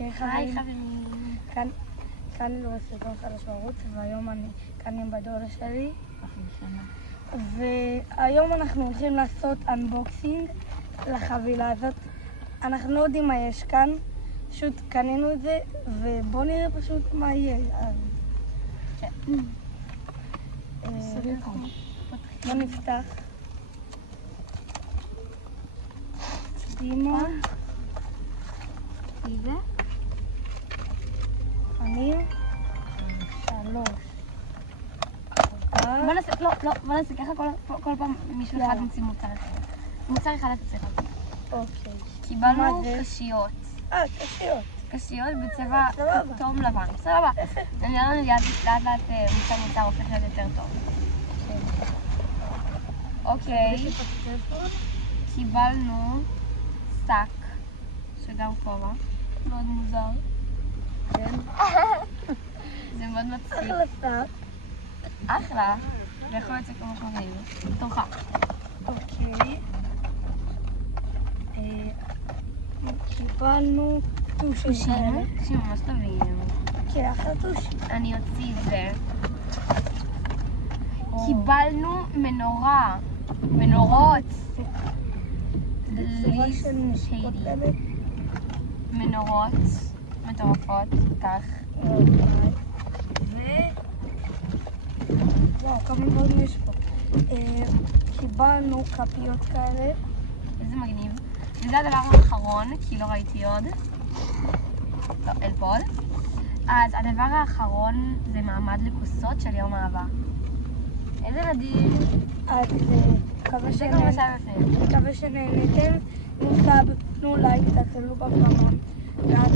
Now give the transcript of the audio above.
אוקיי, היי חברים. חברים. כאן לא סרטון חדש בערוץ, והיום אני כאן עם בדודה שלי. והיום אנחנו הולכים לעשות אנבוקסינג לחבילה הזאת. אנחנו לא יודעים מה יש כאן, פשוט קנינו את זה, ובואו נראה פשוט מה יהיה. בואו נפתח. דימה. איזה? אמיר. 3. בוא נעשה ככה כל פעם מישהו אחד מוציא מוצר אחד. מוצר אחד אתה צריך. אוקיי. קיבלנו מה זה? קשיות. קשיות. קשיות בצבע סבבה. כתום לבן. סבבה. זה נראה לנו לאט לאט מוצר הופך להיות יותר טוב. אוקיי. קיבלנו שק, שגם כובע. מאוד מוזר. כן. זה מאוד מצחיק. אחלה שק. אחלה. זה יכול להיות כמו שמגניב. תורך. אוקיי. קיבלנו טושים כאלה. טושים ממש טובים. כן, אחלה טושים. אני אוציא את זה. קיבלנו מנורה. מנורות. בצורה של נשיקות כאלה. מנורות מטורפות. כך. וואו, כמה דברים יש פה. קיבלנו כפיות כאלה. איזה מגניב. וזה הדבר האחרון, כי לא ראיתי עוד. לא, אין פה עוד. אז הדבר האחרון זה מעמד לכוסות של יום אהבה. איזה נדיר. אז זה גם מה שהיה בפנים. מקווה שנהנתם. אם סאב, תנו לייק, תעשו בפעמון. ועד